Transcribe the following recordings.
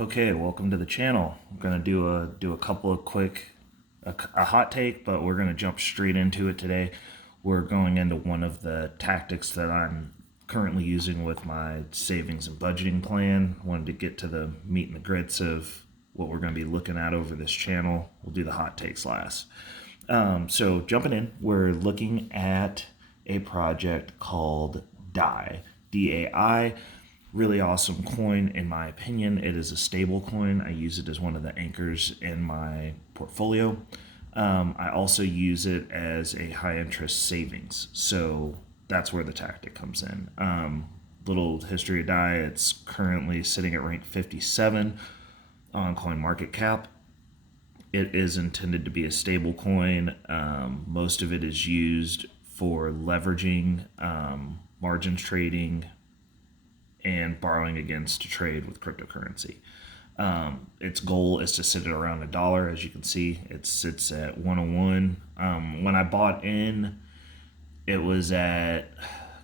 Okay, welcome to the channel. I'm gonna do a couple of quick a hot take, but we're gonna jump straight into it today. We're going into one of the tactics that I'm currently using with my savings and budgeting plan. Wanted to get to the meat and the grits of what we're gonna be looking at over this channel. We'll do the hot takes last. So jumping in, we're looking at a project called DAI, DAI. Really awesome coin in my opinion. It is a stable coin. I use it as one of the anchors in my portfolio. I also use it as a high interest savings. So that's where the tactic comes in. Little history of DAI. It's currently sitting at rank 57 on CoinMarketCap. It is intended to be a stable coin. Most of it is used for leveraging, margins trading, and borrowing against to trade with cryptocurrency. Its goal is to sit at around $1. As you can see, it sits at 101. When I bought in, it was at,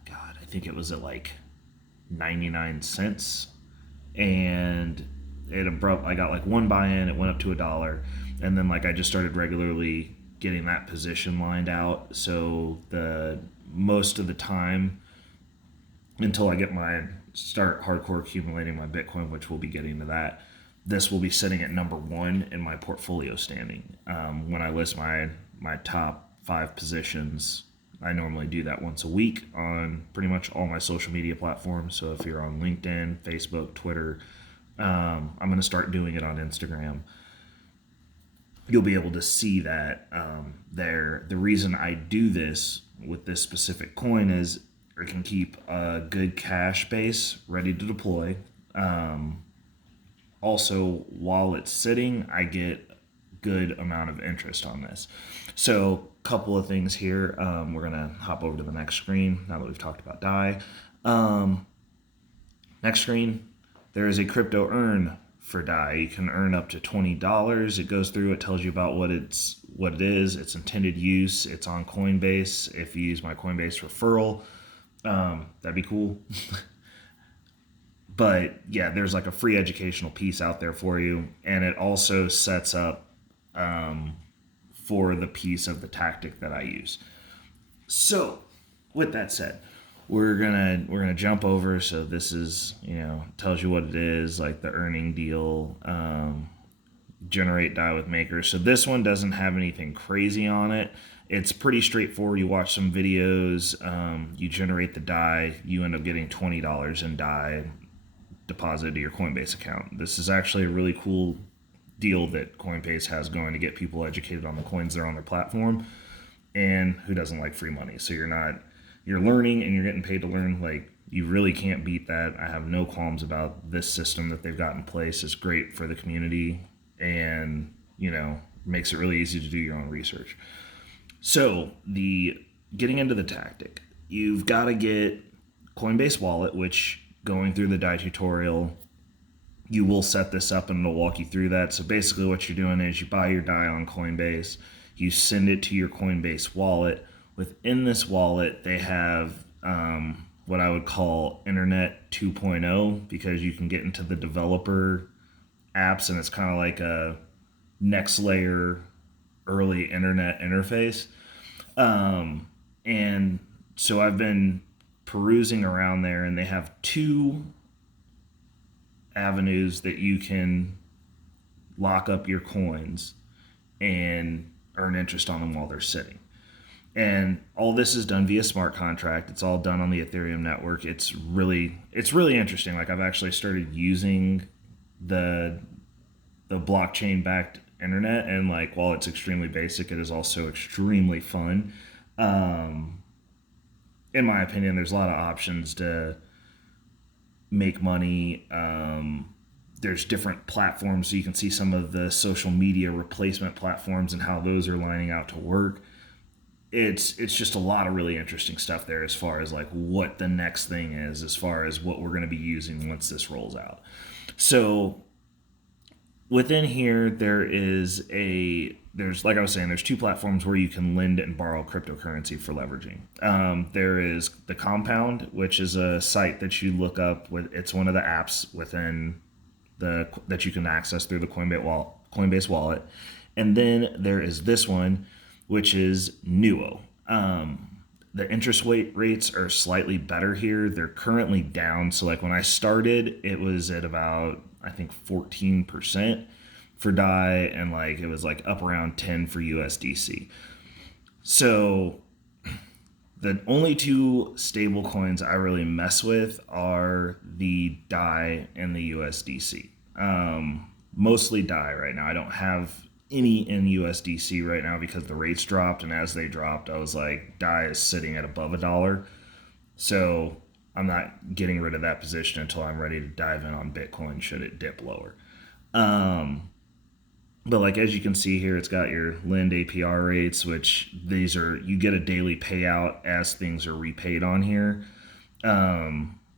God, I think it was at like 99 cents. And I got like one buy-in, it went up to $1. And then like I just started regularly getting that position lined out. So the most of the time until I start hardcore accumulating my Bitcoin, which we'll be getting to that, this will be sitting at number one in my portfolio standing. When I list my top 5 positions, I normally do that once a week on pretty much all my social media platforms. So if you're on LinkedIn, Facebook, Twitter, I'm going to start doing it on Instagram. You'll be able to see that there. The reason I do this with this specific coin is it can keep a good cash base ready to deploy. Also, while it's sitting, I get good amount of interest on this. So, a couple of things here. We're gonna hop over to the next screen now that we've talked about DAI. Next screen, there is a crypto earn for DAI. You can earn up to $20. It goes through. It tells you about what it is, its intended use. It's on Coinbase. If you use my Coinbase referral, that'd be cool. But yeah, there's like a free educational piece out there for you, and it also sets up for the piece of the tactic that I use. So, with that said, we're gonna jump over. So this is, tells you what it is, like the earning deal, generate DAI with makers. So this one doesn't have anything crazy on it. It's pretty straightforward. You watch some videos, you generate the DAI, you end up getting $20 in DAI deposited to your Coinbase account. This is actually a really cool deal that Coinbase has going to get people educated on the coins that are on their platform. And who doesn't like free money? So you're learning and you're getting paid to learn. Like, you really can't beat that. I have no qualms about this system that they've got in place. It's great for the community and, makes it really easy to do your own research. So getting into the tactic, you've got to get Coinbase Wallet, which going through the DAI tutorial, you will set this up and it'll walk you through that. So basically what you're doing is you buy your DAI on Coinbase, you send it to your Coinbase wallet. Within this wallet, they have what I would call Internet 2.0, because you can get into the developer apps and it's kind of like a next layer early internet interface. And so I've been perusing around there, and they have 2 avenues that you can lock up your coins and earn interest on them while they're sitting. And all this is done via smart contract. It's all done on the Ethereum network. It's really interesting. Like, I've actually started using the blockchain backed internet, and like, while it's extremely basic, it is also extremely fun. In my opinion, there's a lot of options to make money. There's different platforms, so you can see some of the social media replacement platforms and how those are lining out to work. It's just a lot of really interesting stuff there as far as like what the next thing is, as far as what we're going to be using once this rolls out. So within here, there's like I was saying, there's 2 platforms where you can lend and borrow cryptocurrency for leveraging. There is the Compound, which is a site that you look up with. It's one of the apps within that you can access through the Coinbase wallet. And then there is this one, which is Nuo. The interest rates are slightly better here. They're currently down. So like when I started, it was at about, I think, 14% for DAI, and like it was like up around 10 for USDC. So the only two stable coins I really mess with are the DAI and the USDC. Mostly DAI right now. I don't have any in USDC right now because the rates dropped, and as they dropped, I was like, DAI is sitting at above $1, so I'm not getting rid of that position until I'm ready to dive in on Bitcoin should it dip lower. But like as you can see here, it's got your lend APR rates, which these are, you get a daily payout as things are repaid on here.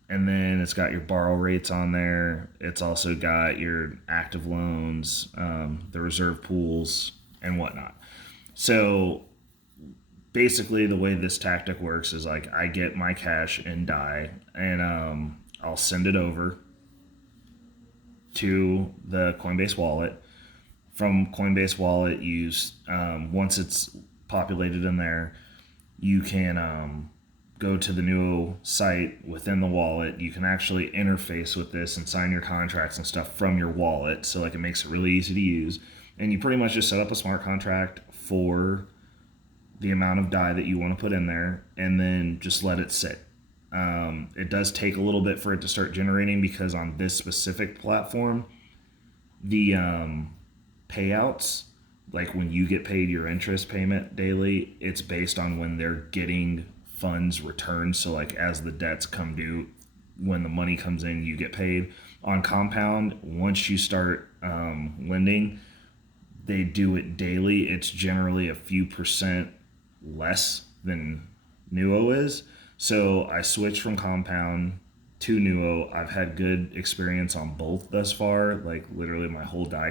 And then it's got your borrow rates on there. It's also got your active loans, the reserve pools, and whatnot. So basically the way this tactic works is like I get my cash in DAI, and I'll send it over to the Coinbase wallet. From Coinbase wallet, once it's populated in there, you can go to the Nano site within the wallet. You can actually interface with this and sign your contracts and stuff from your wallet. So like it makes it really easy to use. And you pretty much just set up a smart contract for the amount of DAI that you want to put in there, and then just let it sit. It does take a little bit for it to start generating because on this specific platform, the payouts, like when you get paid your interest payment daily, it's based on when they're getting funds returned. So like as the debts come due, when the money comes in, you get paid. On Compound, once you start lending, they do it daily. It's generally a few percent less than Nuo is. So I switched from Compound to Nuo. I've had good experience on both thus far. Like literally my whole DAI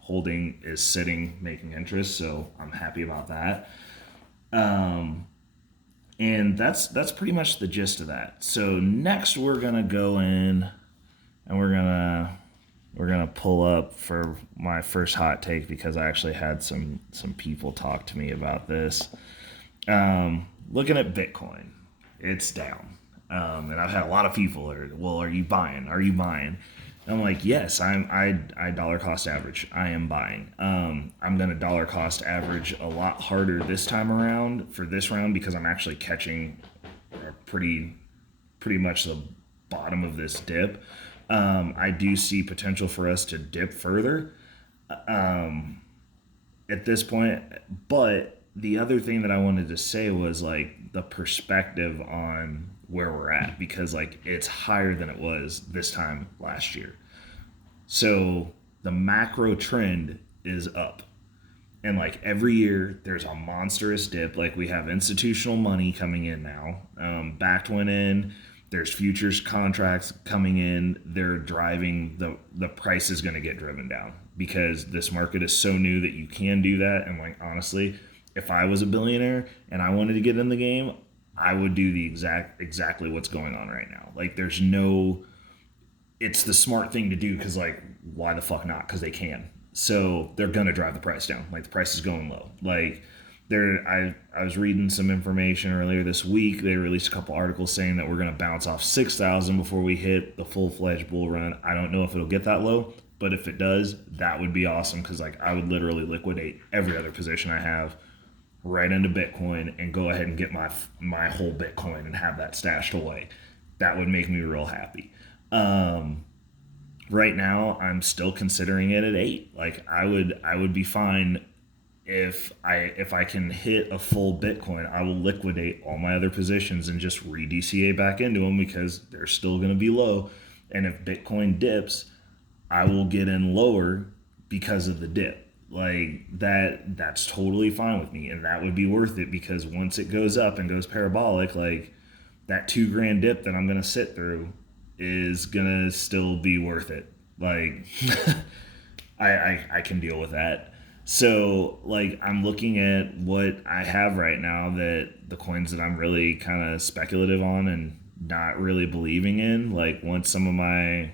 holding is sitting making interest, so I'm happy about that. And that's pretty much the gist of that. So next we're gonna go in and we're gonna pull up for my first hot take because I actually had some people talk to me about this. Looking at Bitcoin, it's down. And I've had a lot of people are you buying? Are you buying? And I'm like, yes, I dollar cost average. I am buying. I'm gonna dollar cost average a lot harder this time around for this round because I'm actually catching pretty much the bottom of this dip. I do see potential for us to dip further at this point. But the other thing that I wanted to say was like the perspective on where we're at, because like it's higher than it was this time last year. So the macro trend is up. And like every year there's a monstrous dip. Like we have institutional money coming in now. Backed went in. There's futures contracts coming in. They're driving the price is going to get driven down because this market is so new that you can do that. And like honestly, if I was a billionaire and I wanted to get in the game, I would do the exactly what's going on right now. Like it's the smart thing to do because like why the fuck not? Because they can. So they're gonna drive the price down. Like the price is going low. Like I was reading some information earlier this week. They released a couple articles saying that we're gonna bounce off 6,000 before we hit the full-fledged bull run. I don't know if it'll get that low, but if it does, that would be awesome because like I would literally liquidate every other position I have right into Bitcoin and go ahead and get my whole Bitcoin and have that stashed away. That would make me real happy. Right now, I'm still considering it at 8. Like I would be fine if I can hit a full Bitcoin. I will liquidate all my other positions and just re-DCA back into them because they're still going to be low. And if Bitcoin dips, I will get in lower because of the dip. Like that's totally fine with me, and that would be worth it because once it goes up and goes parabolic, like that $2,000 dip that I'm gonna sit through is gonna still be worth it. Like I can deal with that. So like I'm looking at what I have right now, that the coins that I'm really kind of speculative on and not really believing in. Like once some of my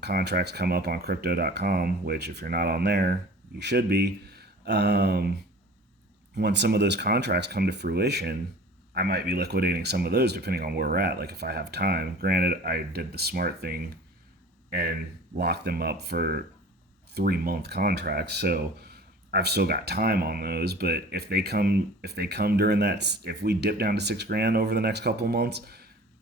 contracts come up on crypto.com, which if you're not on there, you should be. Um, Once some of those contracts come to fruition, I might be liquidating some of those depending on where we're at. Like if I have time. Granted, I did the smart thing and locked them up for 3-month contracts, so I've still got time on those. But if they come during that, if we dip down to 6 grand over the next couple months,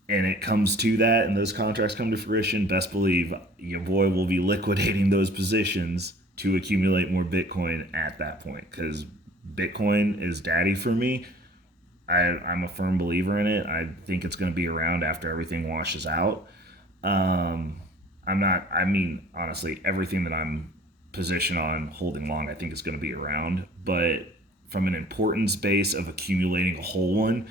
and it comes to that, and those contracts come to fruition, best believe your boy will be liquidating those positions to accumulate more Bitcoin at that point, because Bitcoin is daddy for me. I'm a firm believer in it. I think it's going to be around after everything washes out. I'm not, I mean, honestly, everything that I'm positioned on holding long, I think is going to be around. But from an importance base of accumulating a whole one,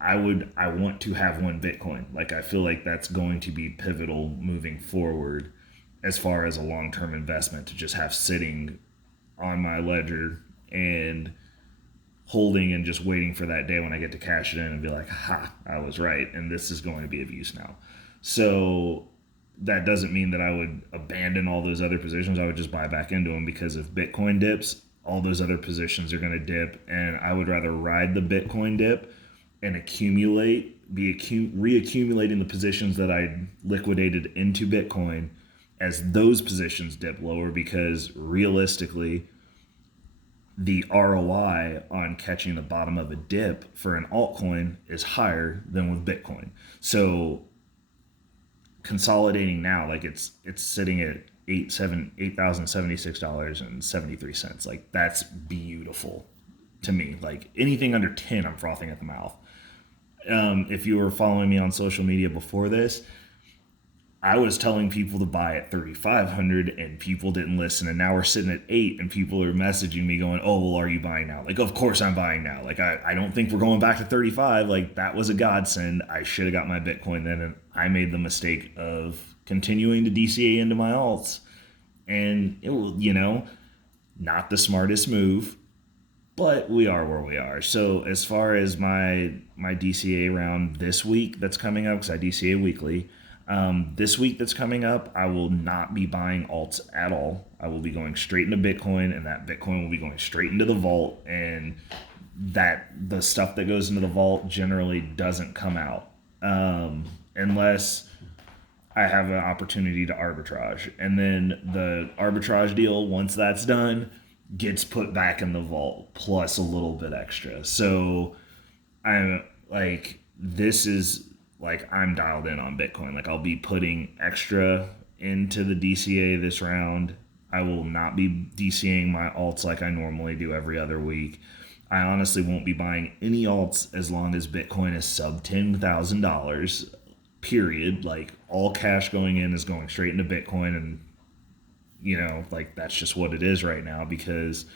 I want to have one Bitcoin. Like I feel like that's going to be pivotal moving forward as far as a long-term investment, to just have sitting on my ledger and holding and just waiting for that day when I get to cash it in and be like, ha, I was right, and this is going to be of use now. So that doesn't mean that I would abandon all those other positions. I would just buy back into them, because if Bitcoin dips, all those other positions are going to dip, and I would rather ride the Bitcoin dip and reaccumulating the positions that I liquidated into Bitcoin as those positions dip lower, because realistically, the ROI on catching the bottom of a dip for an altcoin is higher than with Bitcoin. So consolidating now, like it's sitting at $8,076.73. Like that's beautiful to me. Like anything under 10, I'm frothing at the mouth. If you were following me on social media before this, I was telling people to buy at 3,500 and people didn't listen. And now we're sitting at 8 and people are messaging me going, oh, well, are you buying now? Like, of course I'm buying now. Like, I don't think we're going back to 35. Like, that was a godsend. I should have got my Bitcoin then. And I made the mistake of continuing to DCA into my alts. And it will, not the smartest move, but we are where we are. So as far as my DCA round this week that's coming up, because I DCA weekly, this week that's coming up, I will not be buying alts at all. I will be going straight into Bitcoin, and that Bitcoin will be going straight into the vault, and that the stuff that goes into the vault generally doesn't come out unless I have an opportunity to arbitrage. And then the arbitrage deal, once that's done, gets put back in the vault plus a little bit extra. So I'm like, this is like, I'm dialed in on Bitcoin. Like I'll be putting extra into the DCA this round. I will not be DCAing my alts like I normally do every other week. I honestly won't be buying any alts as long as Bitcoin is sub $10,000, period. Like all cash going in is going straight into Bitcoin, and like that's just what it is right now, because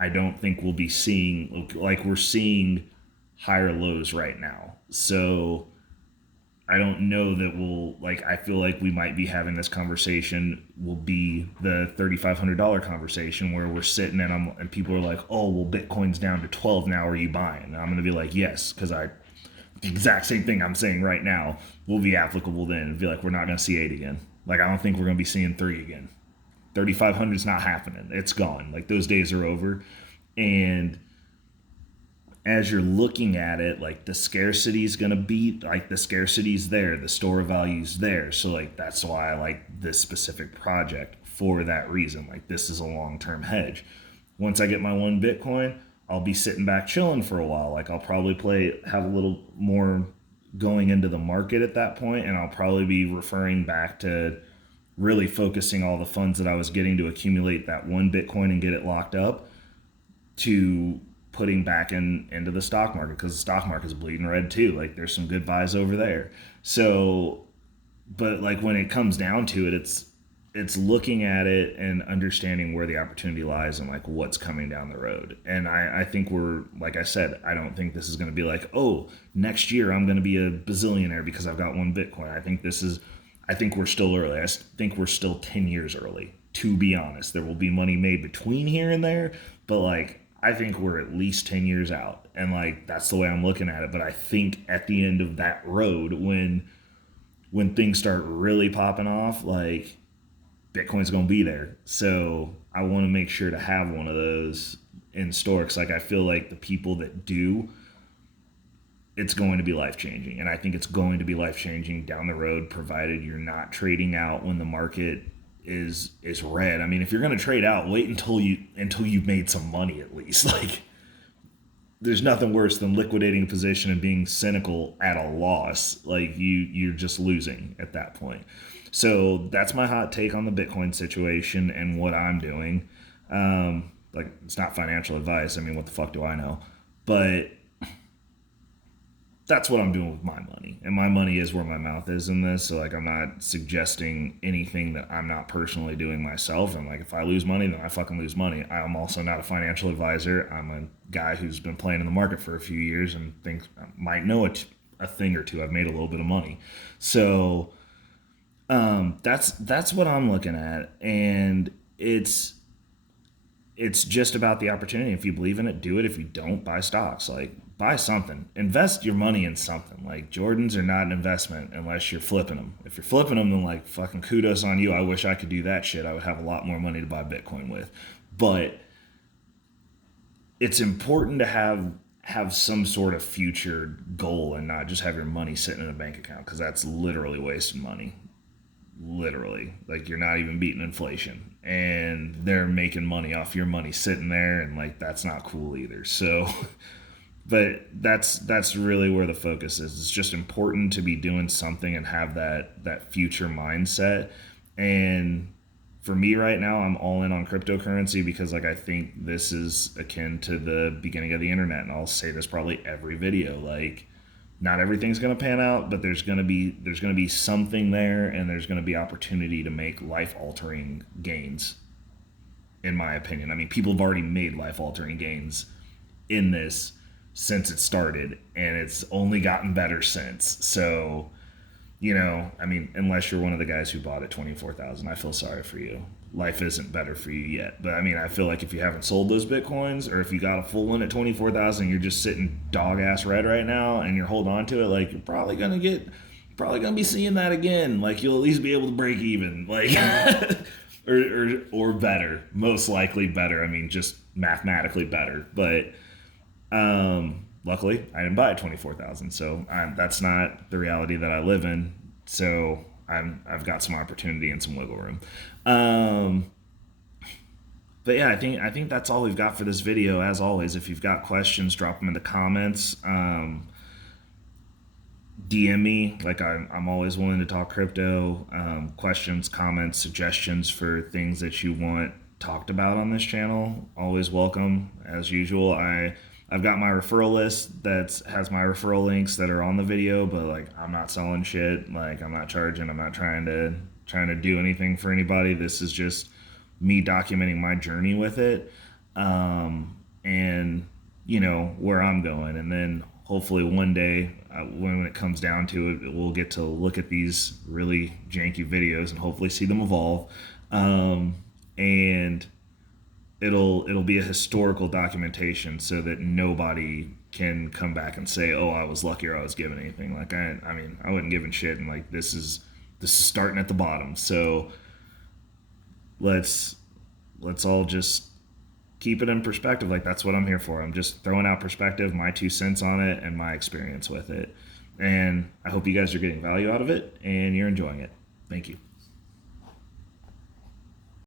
I don't think we'll be seeing, like we're seeing higher lows right now. So I don't know that I feel like we might be having this conversation will be the $3,500 conversation where we're sitting and people are like, oh, well, Bitcoin's down to 12 now. Are you buying? And I'm going to be like, yes, because the exact same thing I'm saying right now will be applicable then. And be like, we're not going to see 8 again. Like, I don't think we're going to be seeing 3 again. 3,500 is not happening. It's gone. Like those days are over. And as you're looking at it, like the scarcity is going to be like, the scarcity's there, the store value's there. So like, that's why I like this specific project for that reason. Like this is a long-term hedge. Once I get my one Bitcoin, I'll be sitting back chilling for a while. Like I'll probably have a little more going into the market at that point, and I'll probably be referring back to really focusing all the funds that I was getting to accumulate that one Bitcoin and get it locked up to putting back into the stock market, because the stock market is bleeding red too. Like there's some good buys over there. So, but like when it comes down to it, it's looking at it and understanding where the opportunity lies and like what's coming down the road. And I think we're, like I said, I don't think this is going to be like, oh, next year I'm going to be a bazillionaire because I've got one Bitcoin. I think we're still early. I think we're still 10 years early, to be honest. There will be money made between here and there, but like, I think we're at least 10 years out. And like, that's the way I'm looking at it. But I think at the end of that road, when when things start really popping off, like Bitcoin's going to be there. So I want to make sure to have one of those in store. Cause like I feel like the people that do, it's going to be life changing. And I think it's going to be life changing down the road, provided you're not trading out when the market is red. I mean, if you're going to trade out, wait until you've made some money at least. Like there's nothing worse than liquidating a position and being cynical at a loss. Like you're just losing at that point. So that's my hot take on the Bitcoin situation and what I'm doing. Like it's not financial advice. I mean, what the fuck do I know? But that's what I'm doing with my money. And my money is where my mouth is in this. So like I'm not suggesting anything that I'm not personally doing myself. And like if I lose money, then I fucking lose money. I'm also not a financial advisor. I'm a guy who's been playing in the market for a few years and thinks might know a thing or two. I've made a little bit of money. So that's what I'm looking at. And it's just about the opportunity. If you believe in it, do it. If you don't, buy stocks. Like buy something. Invest your money in something. Like Jordans are not an investment unless you're flipping them. If you're flipping them, then like fucking kudos on you. I wish I could do that shit. I would have a lot more money to buy Bitcoin with. But it's important to have some sort of future goal and not just have your money sitting in a bank account, because that's literally wasting money. Literally, like you're not even beating inflation and they're making money off your money sitting there, and like that's not cool either. So but that's really where the focus is. It's just important to be doing something and have that future mindset. And for me right now, I'm all in on cryptocurrency because like I think this is akin to the beginning of the internet, and I'll say this probably every video. Like not everything's going to pan out, but there's going to be something there, and there's going to be opportunity to make life altering gains, in my opinion. I mean, people have already made life altering gains in this since it started, and it's only gotten better since. So, I mean, unless you're one of the guys who bought at 24,000, I feel sorry for you. Life isn't better for you yet. But I mean, I feel like if you haven't sold those Bitcoins, or if you got a full one at 24,000, you're just sitting dog ass red right now and you're holding on to it, like you're probably going to be seeing that again. Like you'll at least be able to break even, like, or better, most likely better. I mean, just mathematically better. But, luckily I didn't buy at 24,000. So that's not the reality that I live in. So I've got some opportunity and some wiggle room. But yeah, I think that's all we've got for this video. As always, if you've got questions, drop them in the comments. DM me. Like I'm always willing to talk crypto. Questions, comments, suggestions for things that you want talked about on this channel, always welcome. As usual, I've got my referral list that has my referral links that are on the video, but like I'm not selling shit. Like I'm not charging. I'm not trying to do anything for anybody. This is just me documenting my journey with it, and where I'm going. And then hopefully one day, when it comes down to it, we'll get to look at these really janky videos and hopefully see them evolve. And it'll be a historical documentation so that nobody can come back and say, oh, I was lucky or I was given anything. Like I mean, I wasn't given shit, and like this is starting at the bottom. So let's all just keep it in perspective. Like that's what I'm here for. I'm just throwing out perspective, my 2 cents on it, and my experience with it. And I hope you guys are getting value out of it and you're enjoying it. Thank you.